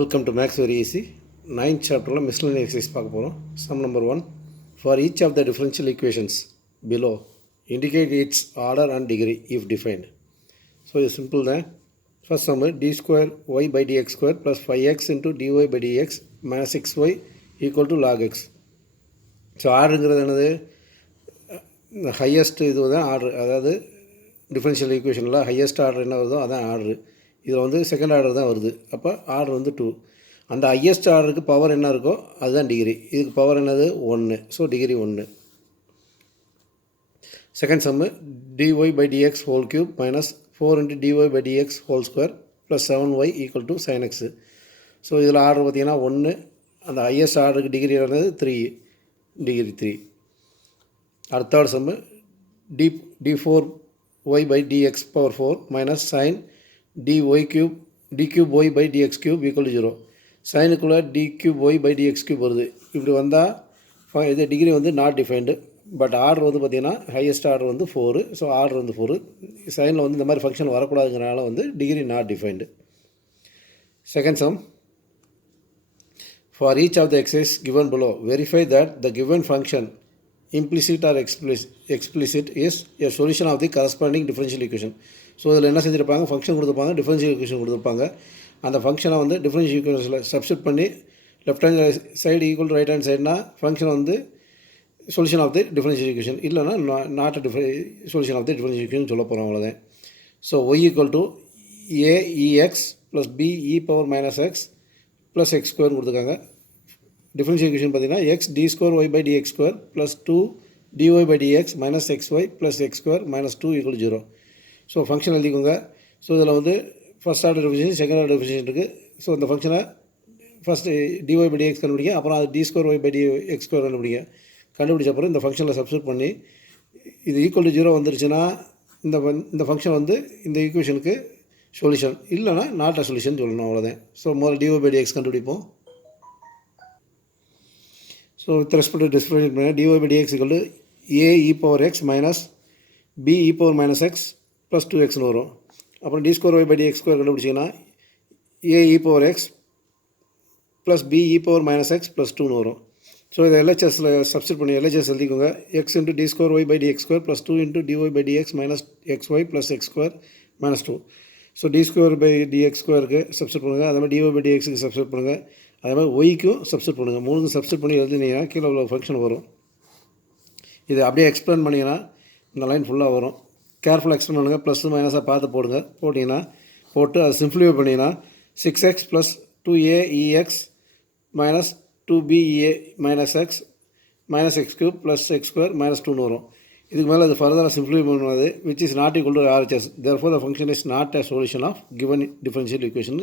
Welcome to Max Very Easy. 9th chapter miscellaneous exercise பார்க்க போறோம். Sum number 1. For each of the differential equations below, indicate its order and degree if defined. So it's simple தான். First sum d square y by dx square plus 5x into dy by dx minus 6y equal to log x. So ஆர்டருங்கிறது என்னது? Highest இது தான் order, அதாவது differential ஈக்குவேஷனில் highest order என்ன வருதோ அதான் order. இதில் வந்து செகண்ட் ஆர்டர் தான் வருது. அப்போ ஆர்டர் வந்து 2. அந்த ஹையஸ்ட் ஆர்டருக்கு பவர் என்ன இருக்கோ அதுதான் டிகிரி. இதுக்கு பவர் என்னது? 1. So degree 1. Second Jammu dy by dx whole cube minus 4 into dy by dx whole square plus 7y equal to sin x. So இதில் ஆர்டர் பார்த்திங்கன்னா 1. அந்த ஹையஸ்ட் ஆர்டருக்கு டிகிரி என்னது? 3. டிகிரி 3. அடுத்த சம்மு d4y by dx power 4 minus sin dy cube d cube y by dx cube equal to 0. சைனுக்குள்ளே d cube y by dx cube வருது. இப்படி வந்தால் இது டிகிரி வந்து நாட் டிஃபைன்டு. பட் ஆர்டர் வந்து பார்த்திங்கன்னா ஹையஸ்ட் ஆர்டர் வந்து 4. ஸோ ஆர்டர் வந்து 4. சைனில் வந்து இந்த மாதிரி ஃபங்க்ஷன் வரக்கூடாதுங்கிறனால வந்து degree not defined. Second sum, for each of the exercises given below, verify that the given function implicit or explicit is a solution of the corresponding differential equation. So இதில் என்ன செஞ்சுருப்பாங்க? Function கொடுத்துருப்பாங்க, differential equation கொடுத்துருப்பாங்க. அந்த ஃபங்க்ஷனை வந்து differential ஈக்குவேஷனில் substitute பண்ணி left hand side equal right hand சைடுனா ஃபங்க்ஷன் வந்து solution of the differential equation, இல்லைனா not solution of the differential equation சொல்ல போகிறோம், அவ்வளோதான். So y equal to aex plus b e power minus x plus x ஸ்கொயர்னு கொடுத்துருக்காங்க. Differential equation பார்த்தீங்கன்னா x d square y by dx square plus 2 dy by dx minus xy plus x square minus 2 equal 0. So function எழுதிக்கோங்க. So இதில் வந்து first order differentiation, second order differentiation இருக்குது. So இந்த ஃபங்க்ஷனை first dy by dx கண்டுபிடிங்க, அப்புறம் அது d square y by dx square கண்டுபிடிங்க. கண்டுபிடிச்ச அப்புறம் இந்த ஃபங்க்ஷனில் சப்ஸ்டிட் பண்ணி இது ஈக்குவல் டு 0 வந்துருச்சுன்னா இந்த ஃபங்க்ஷன் வந்து இந்த ஈக்குவேஷனுக்கு சொல்யூஷன், இல்லைனா நாட் அ சொல்யூஷன் சொல்லணும், அவ்வளோதான். ஸோ முதல்ல dy by dx கண்டுபிடிப்போம். So with respect to differentiate பண்ணி dy by dx equal to a e power x minus b e power minus x plus 2xன்னு வரும். அப்புறம் d square y by dx square கண்டுபிடிச்சிங்கன்னா a e power x plus b e power minus x plus 2ன்னு வரும். So இதை எல்ஹெச்எஸில் substitute பண்ணி LHS எழுதிக்கோங்க. X into d square y by dx square plus 2 into dy by dx minus xy plus x square minus 2. So d square by dx ஸ்கொயருக்கு substitute பண்ணுங்கள். அதே மாதிரி dy by dxக்கு சப்ஸ்டிட் பண்ணுங்கள். அதே மாதிரி ஒய்க்கும் சப்ஸ்டிட் பண்ணுங்கள். 3க்கும் சப்ஸ்டிட் பண்ணி எழுதினீங்கன்னா கீழே உள்ள ஃபங்க்ஷன் வரும். இது அப்படியே எக்ஸ்பிளைன் பண்ணிங்கன்னா இந்த லைன் ஃபுல்லாக வரும். கேர்ஃபுல்லாக எக்ஸ்பிளைன் பண்ணுங்கள். ப்ளஸ் மைனஸாக பார்த்து போடுங்க. போட்டிங்கன்னா போட்டு அதை சிம்ப்ளிஃபை பண்ணிங்கன்னா 6x plus 2aex minus 2ba minus x minus x cube plus x square minus 2ன்னு வரும். இதுக்கு மேலே அது ஃபர்தராக சிம்ப்ளிஃபை பண்ணுவது which is not equal to RHS. Therefore the function is not a solution of given differential equation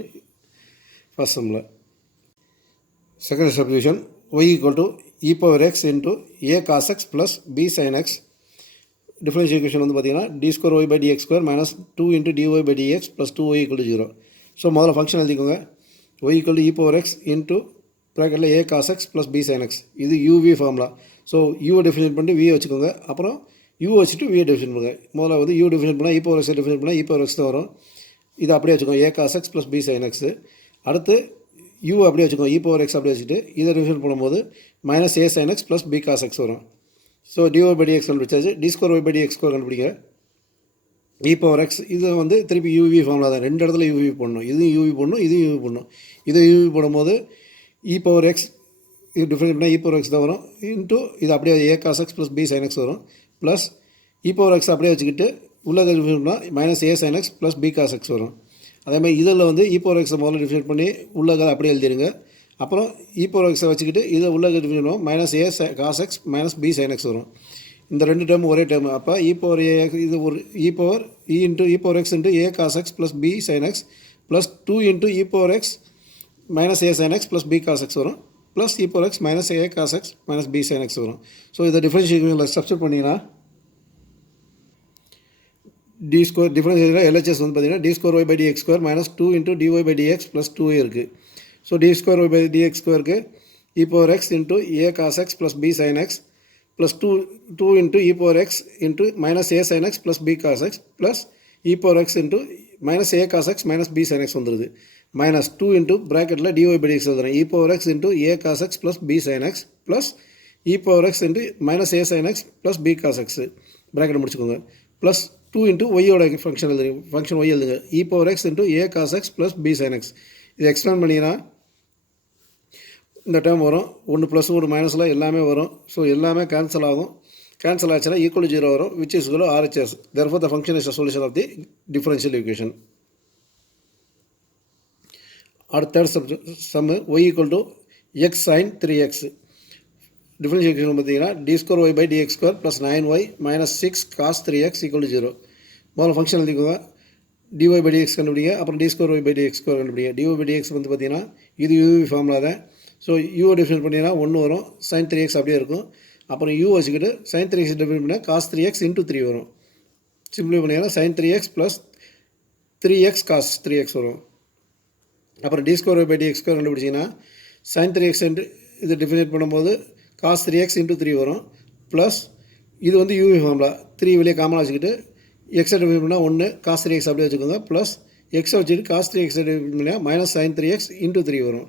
first சம்மில். Second subdivision y equal to e power x into a cos x plus b sin x. Differential equation வந்து பார்த்தீங்கன்னா d square y by dx square minus 2 into dy by dx plus 2y equal to 0. So முதல்ல function எழுதிக்கோங்க. y equal to e power x into ப்ராக்கெட்டில் a cos x plus b sin x. இது uv formula. So u definite பண்ணிட்டு v வச்சுக்கோங்க. அப்புறம் u வச்சுட்டு v definite பண்ணுங்க. முதல்ல வந்து u டெஃபினேட் பண்ணால் e power x டெஃபினேட் பண்ணால் e power x தான் வரும். இது அப்படியே வச்சுக்கோங்க, a cos x plus b sin x. அடுத்து u அப்படியே வச்சுக்கோங்க, e power x அப்படியே வச்சுட்டு இதை டிஃபைன் பண்ணும்போது minus a sin x plus b cos x வரும். ஸோ dy by dx கண்டுபிடிச்சாச்சு. D square y by dx square கண்டுபிடிங்க. e power x இது வந்து திருப்பி uv ஃபார்முலா தான். ரெண்டு இடத்துல uv போடணும். இதுவும் uv போடணும், இதுவும் uv போடணும். இது uv போடும்போது e power x இது டிஃபைன் பண்ணால் e power x தான் வரும். இன்ட்டு இது அப்படியே a cos x plus b sin x வரும். ப்ளஸ் e power x அப்படியே வச்சுக்கிட்டு உள்ள டிஃபைன் பண்ணால் minus a sin x plus b cos x வரும். அதேமாதிரி இதில் வந்து e power x முதல்ல டிஃபைன் பண்ணி உள்ளக அப்படியே எழுதிடுங்க. அப்புறம் e power x வச்சுக்கிட்டு இதை உள்ள டிஃபைன் பண்ணுவோம், minus a cos x minus b sin x வரும். இந்த ரெண்டு டேர்ம் ஒரே டேர்ம். அப்போ e power a இது ஒரு e power x into a cos x plus b sin x plus 2 into e power x minus a sin x plus b cos x வரும். Plus e power x minus a cos x minus b sin x வரும். So இதை டிஃபரன்ஷியேஷனில் substitute பண்ணிங்கன்னா d square டிஃபரன்ஷியேஷனில் LHS வந்து பார்த்தீங்கன்னா d square y by dx square minus 2 into dy by dx plus 2a இருக்குது. So d square y by dx ஸ்கொயருக்கு e power x into a cos x plus b sin x plus 2 into e power x into minus a sin x plus b cos x plus e power x into minus a cos x minus b sin x வந்துடுது. minus 2 into bracketல dy by dx எழுதுறேன் e power x into a cos x plus b sin x plus e power x into minus a sin x plus b cos x bracket முடிச்சுக்கோங்க plus 2 into y ஓட function எழுதுறீங்க function y எழுதுங்க e power x into a cos x plus b sin x இது expand பண்ணினா இந்த term வரும் 1 plus 1 மைனஸில் எல்லாமே வரும் ஸோ எல்லாமே கேன்சல் ஆகும் கேன்சல் ஆச்சுன்னா ஈக்குவல் 0 வரும் which is equal to RHS therefore the function is a solution of the differential equation. அடுத்த சம்மு y equal to x sin 3x differential equation பார்த்தீங்கன்னா d square y by dx square plus 9y minus 6 cos 3x equal to 0 முதல்ல function எழுதிக்கோங்க dy by dx கண்டுபிடிங்க அப்புறம் d square y by dx square கண்டுபிடிங்க dy by dx வந்து பார்த்தீங்கன்னா இது uv formula தான் ஸோ u டிஃபைன் பண்ணிங்கன்னா 1 வரும் sin 3x அப்படியே இருக்கும் அப்புறம் u வச்சுக்கிட்டு sin 3x டிஃபைன் பண்ணால் cos 3x into 3 வரும் சிம்பிளி பண்ணிங்கன்னா sin 3x plus 3x cos 3x வரும் அப்புறம் d square y by dx square கண்டுபிடிச்சிங்கன்னா sin 3x இது டிஃபைன் பண்ணும்போது cos 3x into 3 வரும் ப்ளஸ் இது வந்து uv ஃபார்முலா 3 வெளியே காமனாக வச்சுக்கிட்டு எக்ஸை டிஃபைன் பண்ணால் 1 cos 3x அப்படியே வச்சுக்கோங்க ப்ளஸ் எக்ஸை வச்சுக்கிட்டு cos 3x டிஃபைன் பண்ணால் மைனஸ் sin 3x into 3 வரும்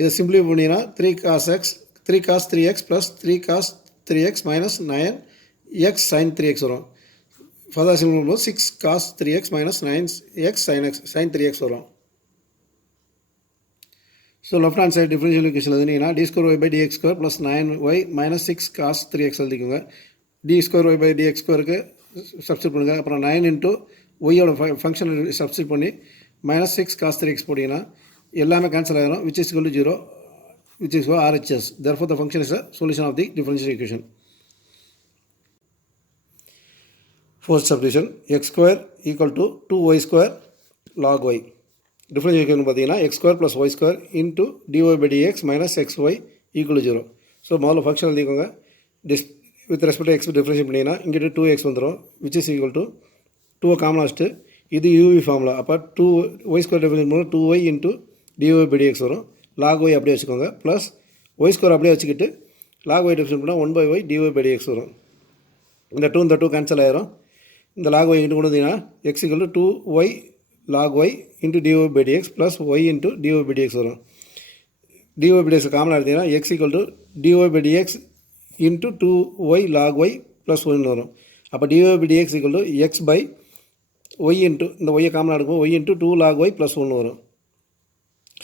இதை சிம்பிளி பண்ணிங்கன்னா 3 cos 3x plus 3 cos 3x minus 9x sin 3x வரும் ஃபர்தர் சிம்பிள் பண்ணும்போது 6 cos 3x minus 9x sin 3x வரும் so left hand side differential equation எழுதினீங்கன்னா d square y by dx square plus 9y minus 6 cos 3x எழுதிக்கோங்க d square y by dx squareக்கு substitute பண்ணுங்கள் அப்புறம் 9 into ஒய்யோட function substitute பண்ணி minus 6 cos 3x போட்டிங்கன்னா எல்லாமே கேன்சல் ஆகிடும் which is equal to 0 which is RHS therefore the function is a solution of the differential equation. Fourth substitution x square equal to 2y square log y differential equation பார்த்தீங்கன்னா x square plus y square into dy by dx minus xy equal to 0 so முதல்ல function எழுதிக்கோங்க with respect to x differentiate பண்ணிங்கன்னா இங்கிட்ட 2x வந்துடும் which is equal to 2 common வச்சுட்டு இது uv formula அப்போ 2y square differentiate பண்ணுவோம் 2y into dy by dx வரும் log y அப்படியே வச்சுக்கோங்க ப்ளஸ் y ஸ்கொயர் அப்படியே வச்சுக்கிட்டு log y டிஃபரன்ஷியேட் பண்ணால் 1/y dy by dx வரும் இந்த 2 கேன்சல் ஆயிரும் இந்த log y இன்ட்டு கொண்டு வந்தீங்கன்னா x equal to 2y log y into dy by dx plus y into dy by dx வரும் dy by dx காமனாக எடுத்தீங்கன்னா x equal to dy by dx into 2y log y plus 1 வரும் அப்போ dy by dx equal to x by y into இந்த y காமனாக எடுக்கும் y into 2 log y plus 1 வரும்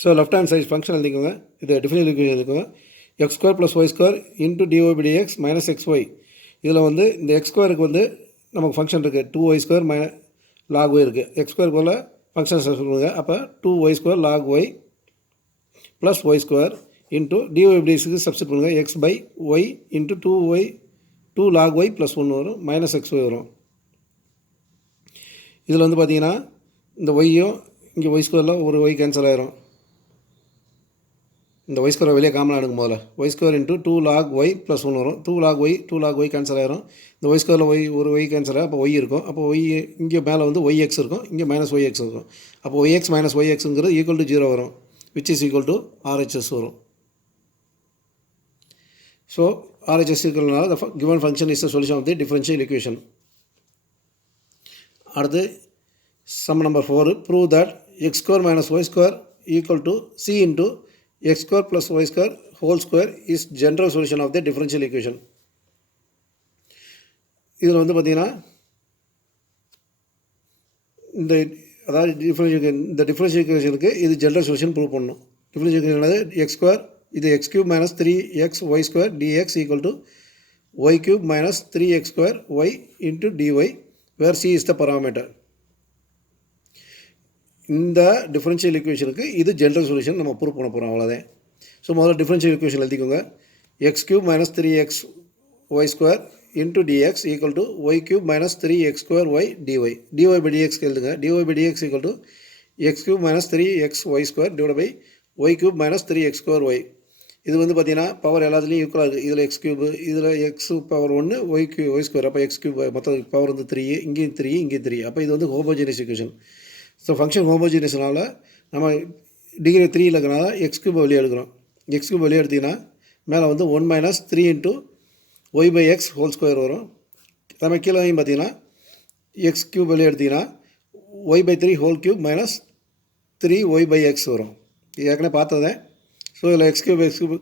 so left hand side function எழுதிக்கோங்க இது differential equation எழுதிக்கோங்க x square plus y square into dy by dx minus xy இதில் வந்து இந்த x ஸ்கொயருக்கு வந்து நமக்கு ஃபங்க்ஷன் இருக்குது 2y square log y இருக்குது x ஸ்கொயர் போல் ஃபங்க்ஷன் சொல்லுங்க அப்போ 2y square log y plus y square into dy by dxக்கு சப்ஸ்டிட் பண்ணுங்கள் x by y into 2 log y plus 1 வரும் minus xy வரும் இதில் வந்து பார்த்தீங்கன்னா இந்த yயும் இங்கே y ஸ்கொயரில் ஒரு y கேன்சல் ஆயிரும் இந்த y ஸ்கொயரை வெளியே காமனாக எடுக்கும் போதில் y square into 2 log y plus 1 வரும் 2 log y கேன்சல் ஆயிரும் இந்த y ஸ்கொயரில் ஒரு y கேன்சல் ஆகும் அப்போ y இருக்கும் அப்போ y இங்கே மேலே வந்து yx இருக்கும் இங்கே மைனஸ் yx இருக்கும் அப்போ yx மைனஸ் yxங்கிறது ஈக்குவல் டு 0 வரும் which is equal to RHS வரும் so RHS ஈக்குவல்னால the given function is the solution of the differential equation. அடுத்து sum number 4 prove that x square minus y square equal to c into x square plus y square whole square is general solution of the differential equation. இதில் வந்து பார்த்தீங்கன்னா அதாவது differential ஈக்குவேஷனுக்கு இது general solution prove பண்ணணும் differential equation x square இது x cube minus 3x y ஸ்கொயர் dx equal to y cube minus 3x ஸ்கொயர் y into dy where c is the parameter இந்த டிஃபரன்ஷியல் ஈக்குவேஷனுக்கு இது ஜெனரல் சொல்யூஷன் நம்ம ப்ரூவ் பண்ண போகிறோம் அவ்வளோதான் ஸோ முதல்ல டிஃபரன்ஷியல் ஈக்குவேஷன் எழுதிக்கோங்க X cube minus 3x y square into dx equal to y cube minus 3x square y dy by dx எழுதுங்க dy by dx equal to x cube minus 3x y square divided by y cube minus 3x square y இது வந்து பார்த்தீங்கன்னா power எல்லாத்துலேயும் ஈக்குவலாக இருக்குது இதில் X cube இதில் X power 1 y square அப்போ எக்ஸ் கியூப் மொத்தம் பவர் வந்து 3 இங்கேயும் 3 இங்கேயும் 3 அப்போ இது வந்து ஹோமோஜினியஸ் ஈக்குவேஷன் ஸோ ஃபங்க்ஷன் ஹோமோஜினியஸ்னால நம்ம டிகிரி 3 இருக்கிறனால எக்ஸ் கியூப் வெளியே எடுக்கிறோம் எக்ஸ் கியூப் வெளியே எடுத்திங்கன்னா மேலே வந்து 1 minus 3 into y by x whole square வரும் நம்ம கீழே பார்த்தீங்கன்னா எக்ஸ் கியூப் வெளியே எடுத்திங்கன்னா y by 3 whole cube minus 3y/x வரும். இது ஏற்கனவே பார்த்ததே. ஸோ இதில் x³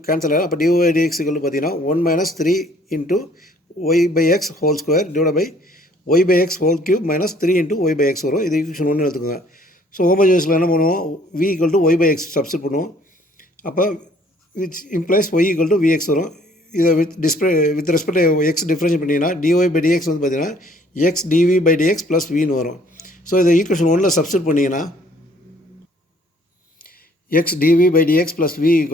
கேன்சல் ஆகும். அப்போ dy/dx பார்த்தீங்கன்னா 1 - 3 × y/x whole square divide by y/x whole cube minus 3 × y/x வரும். இது ஈக்குவேஷன் 1 எடுத்துக்கோங்க. ஸோ ஹோமோஜினியஸில் என்ன பண்ணுவோம், v = y/x சப்ஸ்டிட் பண்ணுவோம். அப்போ விச் இம்ப்ளைஸ் y = vx வரும். இதை வித் ரெஸ்பெக்ட் எக்ஸ் டிஃப்ரென்ஷியேட் பண்ணிங்கன்னா dy/dx வந்து பார்த்தீங்கன்னா x dv/dx + vன்னு வரும். ஸோ இதை ஈக்குவேஷன் 1ல் சப்ஸ்டிட் பண்ணிங்கன்னா x dv/dx + v =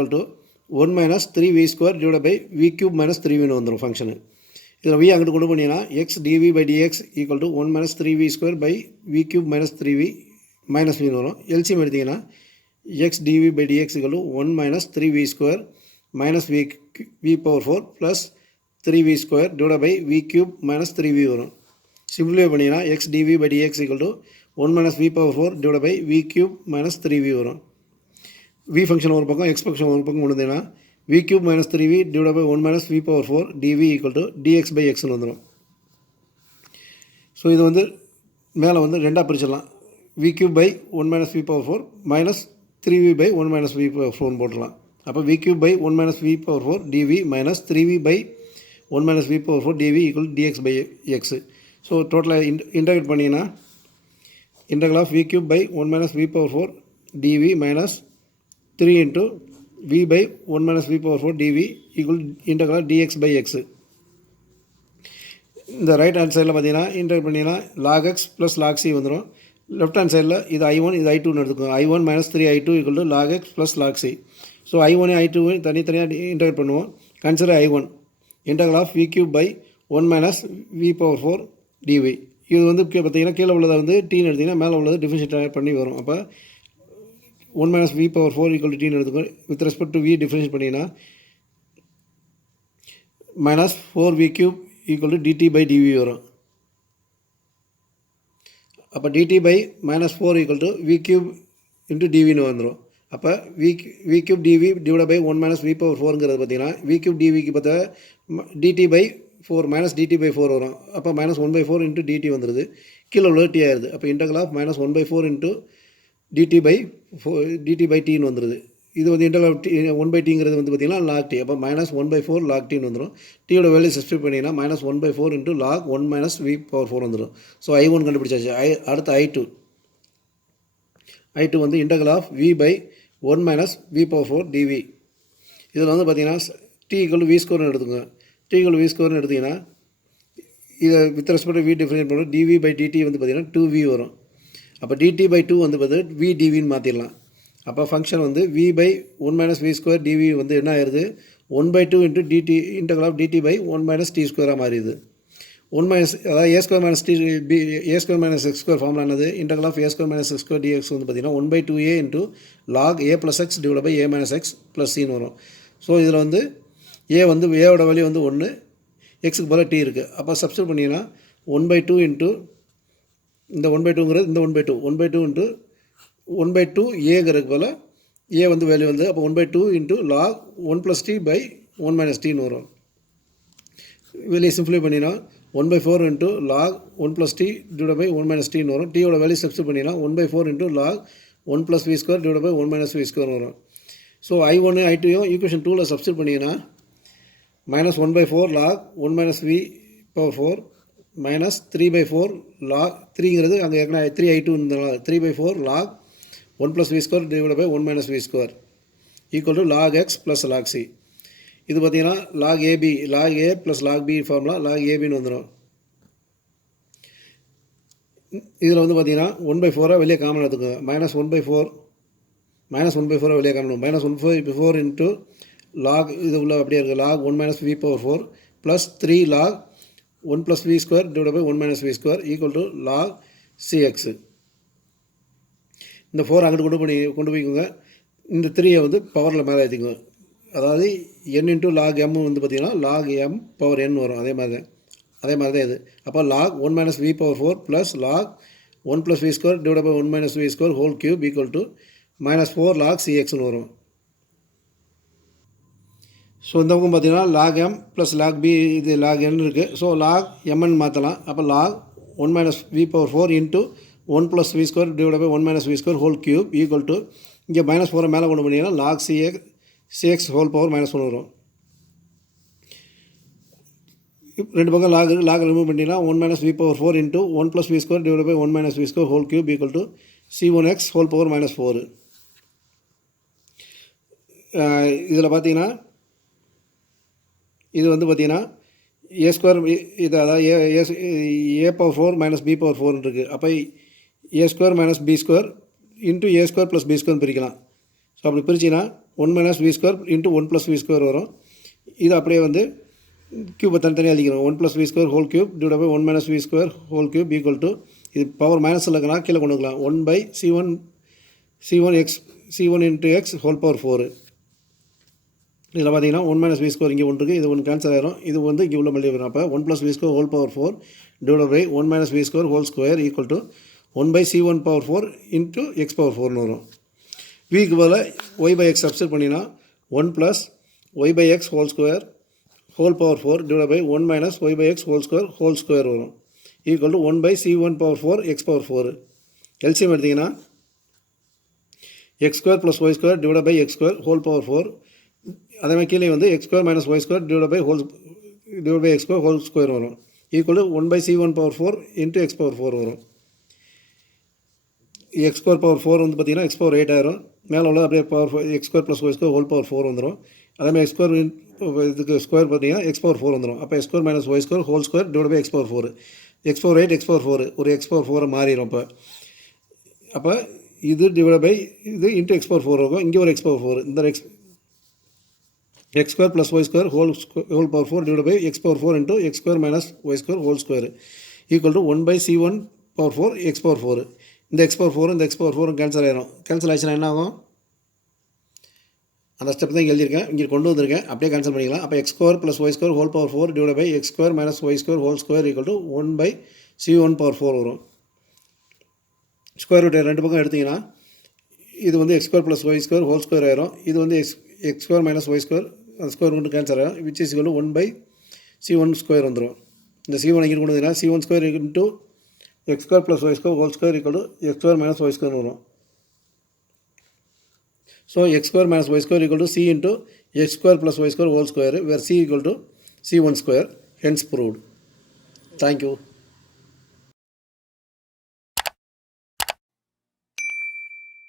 1 - 3v² divide by v³ - 3vன்னு வந்துடும் ஃபங்க்ஷனு. இதில் v அங்கிட்டு கொண்டு போனீங்கன்னா x dv/dx = 1 - 3v² by v³ - 3v - vன்னு வரும். எல்சிஎம் எடுத்திங்கன்னா x dv/dx = 1 - 3v² - v/4 plus 3v² divide by v³ - 3v வரும். சிம்பிளிஃபை பண்ணிங்கன்னா x dv/dx = 1 - v/4 divide by v³ - 3v வரும். v ஃபங்க்ஷன் ஒரு பக்கம் x ஃபங்க்ஷன் ஒரு பக்கம் கொண்டு வந்தீங்கன்னா v³ - 3v divide by 1 - v/4 dv = dx/xன்னு வந்துடும். ஸோ இது வந்து மேலே வந்து ரெண்டாக பிரிச்சிடலாம். v³ by 1 - v/4 minus 3v by 1 - v/4 போட்டுடலாம். அப்போ v³ by 1 - v/4 dv minus 3v by 1 - v/4 dv = dx/x. ஸோ டோட்டலாக இன்டகிரேட் பண்ணிங்கன்னா integral of v³ by 1 - v/4 dv minus 3 × v by 1 - v/4 dv = integral dx/x. இந்த right hand சைடில் பார்த்தீங்கன்னா integrate பண்ணிங்கன்னா log x plus log c வந்துடும். Left hand சைடில் இது i1 இது i2ன்னு எடுத்துக்கோங்க. i1 - 3i2 = log x plus log c. So i1 i2 தனித்தனியாக இன்டகிரேட் பண்ணுவோம். Consider i1 integral of v³ by 1 - v/4 dv. இது வந்து பார்த்தீங்கன்னா கீழே உள்ளதை வந்து டீன்னு எடுத்திங்கன்னா மேலே உள்ளது டிஃபரன்ஷியேட் பண்ணி வரும். அப்போ 1 - v/4 = tன்னு எடுத்துக்கோ. With respect to v differentiate பண்ணிங்கன்னா -4v³ = dt/dv வரும். அப்போ dt/-4 = v³ × dvன்னு வந்துடும். அப்போ v³ dv டிவைட் பை 1 - v/4ங்கிறது பார்த்தீங்கன்னா v³ dvக்கு பார்த்தா dt/4 - dt/4 வரும். அப்போ -1/4 × dt வந்துடுது. கீழே உள்ள t ஆயிடுது. அப்போ இன்டகிரல் ஆஃப் -1/4 × dt/tன்னு வந்துடுது. இது வந்து இன்டகிரல் 1/tங்கிறது வந்து பார்த்தீங்கன்னா log t. அப்போ -1/4 log tன்னு வந்துடும். டீயோட வேல்யூ சப்ஸ்டிட் பண்ணிங்கன்னா -1/4 × log 1 - v/4 வந்துடும். ஸோ i1 கண்டுபிடிச்சாச்சு. அடுத்து i2 வந்து integral of v by 1 - v/4 dv. இதில் வந்து பார்த்தீங்கன்னா t = v² எடுத்துக்கோங்க. t = v² எடுத்திங்கன்னா இதை வித் ரெஸ்பெக்ட் v டிஃபரன்ஷியேட் பண்ணுவோம். dv/dt வந்து பார்த்தீங்கன்னா 2v வரும். அப்போ dt/2 வந்து பார்த்தீங்கன்னா v dvன்னு மாற்றிடலாம். அப்போ ஃபங்க்ஷன் வந்து v பை 1 - v² dv வந்து என்ன ஆயிடுது 1/2 × dt integral of dt by 1 - t² மாறிடுது. 1 அதாவது a² - x² ஃபார்முலா என்னது integral of a² - x² dx வந்து பார்த்தீங்கன்னா 1/2a × log a + x divide by a - x + cன்னு வரும். ஸோ இதில் வந்து a வந்து ஏவோட வேல்யூ வந்து 1, எக்ஸுக்கு போல் t இருக்குது. அப்போ சப்ஸ்டிட் பண்ணிங்கன்னா 1/2 × இந்த 1/2ங்கிறது இந்த 1/2 × 1/2 ஏங்கிறதுக்கு போல் a வந்து வேல்யூ வந்து அப்போ 1/2 × log 1 + t பை 1 - tன்னு வரும். வெளியே சிம்பிளை பண்ணினா 1/4 × log 1 + t டிவைட் பை 1 - tன்னு வரும். டீயோட வேல்யூ சப்ஸ்டிட் பண்ணினா 1/4 × log 1 + v² divide by 1 - v² வரும். ஸோ i1 i2யும் ஈக்குவேஷன் 2ல் சப்ஸ்டிட் பண்ணிங்கன்னா -1/4 log 1 - v/4 மைனஸ் 3/4 log 3ங்கிறது அங்கே ஏற்கனவே 3i2 இருந்ததுனால 3/4 log 1 + v² divide by 1 - v² = log x + log c. இது பார்த்தீங்கன்னா log a + log b formula log abன்னு வந்துடும். இதில் வந்து பார்த்தீங்கன்னா 1/4 வெளியே காமன் எடுத்துக்கோங்க. -1/4 வெளியே காமன் -1/4 × log இது உள்ள அப்படியே இருக்குது log 1 - v/4 plus 3 log 1 + v² divide by 1 - v² = log cx. இந்த 4 அங்கிட்டு கொண்டு போய்க்கோங்க. இந்த 3ஐ வந்து பவரில் மேலே ஏற்றிக்குங்க. அதாவது n × log m வந்து பார்த்திங்கன்னா log m பவர் n வரும். அதே மாதிரி தான் இது. அப்போ log 1 - v/4 plus log 1 + v² divide by 1 - v² whole cube = -4 log cxன்னு வரும். ஸோ இந்த பக்கம் பார்த்தீங்கன்னா log m plus log b இது log n இருக்குது. ஸோ log mன்னு மாற்றலாம். அப்போ log 1 - v/4 × 1 + v square divide by 1 - v square whole cube equal to இங்கே -4 மேலே கொண்டு பண்ணிங்கன்னா log cx ஹோல் பவர் -1 வரும். ரெண்டு பக்கம் லாக் ரிமூவ் பண்ணிங்கன்னா 1 - v/4 into 1 + v square divide by 1 - v square whole cube equal to c1x whole power -4. இதில் பார்த்தீங்கன்னா இது வந்து பார்த்தீங்கன்னா ஏ ஸ்கொயர் இது அதாவது a/4 - b/4 இருக்குது. அப்போ a square - b square into a square + b square பிரிக்கலாம். ஸோ அப்படி பிரிச்சிங்கன்னா 1 - v square into 1 + v square வரும். இது அப்படியே வந்து கியூபை தனித்தனியாக எழுதிக்கிறோம். 1 + v square whole cube divide by 1 - v square whole cube equal to இது பவர் மைனஸில் இருக்குன்னா கீழே கொண்டு வந்துக்கலாம் 1/c1 into x whole power 4. இதில் பார்த்தீங்கன்னா 1 - v ஸ்கொயர் இங்கே ஒன்று இருக்குது, இது ஒன்று கேன்சல் ஆயிரும். இது வந்து இங்கே உள்ள மல்லிகை வரும். அப்போ 1 + v square whole power 4 divide by 1 - v square whole square equal to 1/c1/4 into x/4னு வரும். விக்கு பதில் y/x சப்ஸ்டிட் பண்ணினா 1 + y/x whole square whole power 4 divide by 1 - y/x whole square வரும் equal to 1/c1/4 x/4. LCM எடுத்திங்கன்னா x² + y² divide by x² whole power 4. அதே மாதிரி கீழே வந்து x² - y² divide by x² whole square வரும் equal to 1/c1/4 into x/4 வரும். x² வந்து பார்த்தீங்கன்னா x/8 ஆயிரும். மேலே உள்ள அப்படியே power x² + y² whole power 4 வந்துடும். அதேமாதிரி x² இதுக்கு ஸ்கொயர் பார்த்தீங்கன்னா x/4 வந்துடும். அப்போ x² - y² whole square divide by x/4 x/8 x/4 ஒரு x/4 மாறிடும். அப்போ இது டிவைட் பை இது இன்ட்டு x/4 இருக்கும். இங்கே ஒரு x/4 இந்த x² + y² whole power 4 divide by x/4 into x² - y² whole square equal to 1/c1/4 x/4. இந்த x/4 இந்த x/4 கேன்சல் ஆயிரும். கேன்சல் ஆயிடுச்சுன்னா என்ன ஆகும்? அந்த ஸ்டெப் தான் இங்கே எழுதியிருக்கேன், இங்கே கொண்டு வந்திருக்கேன், அப்படியே கேன்சல் பண்ணிக்கலாம். அப்போ x² + y² whole power 4 divide by x² - y² whole square equal to 1/c1/4 வரும். ஸ்கொயர் ரூட் ரெண்டு பக்கம் எடுத்திங்கன்னா இது வந்து x² + y² ஹோல் ஸ்கொயர் ஆயிரும். இது வந்து x² - y² அந்த ஸ்கொயர் கொண்டு கேன்சல் ஆகிடும். Which is equal to 1/c1 square வந்துடும். இந்த c1 இங்கே கொண்டு வந்தீங்கன்னா c1² into x² + y² whole square equal to x² - y² வரும். So x² - y² equal to c into x² + y² whole square where c equal to c1 square. Hence proved. Thank you.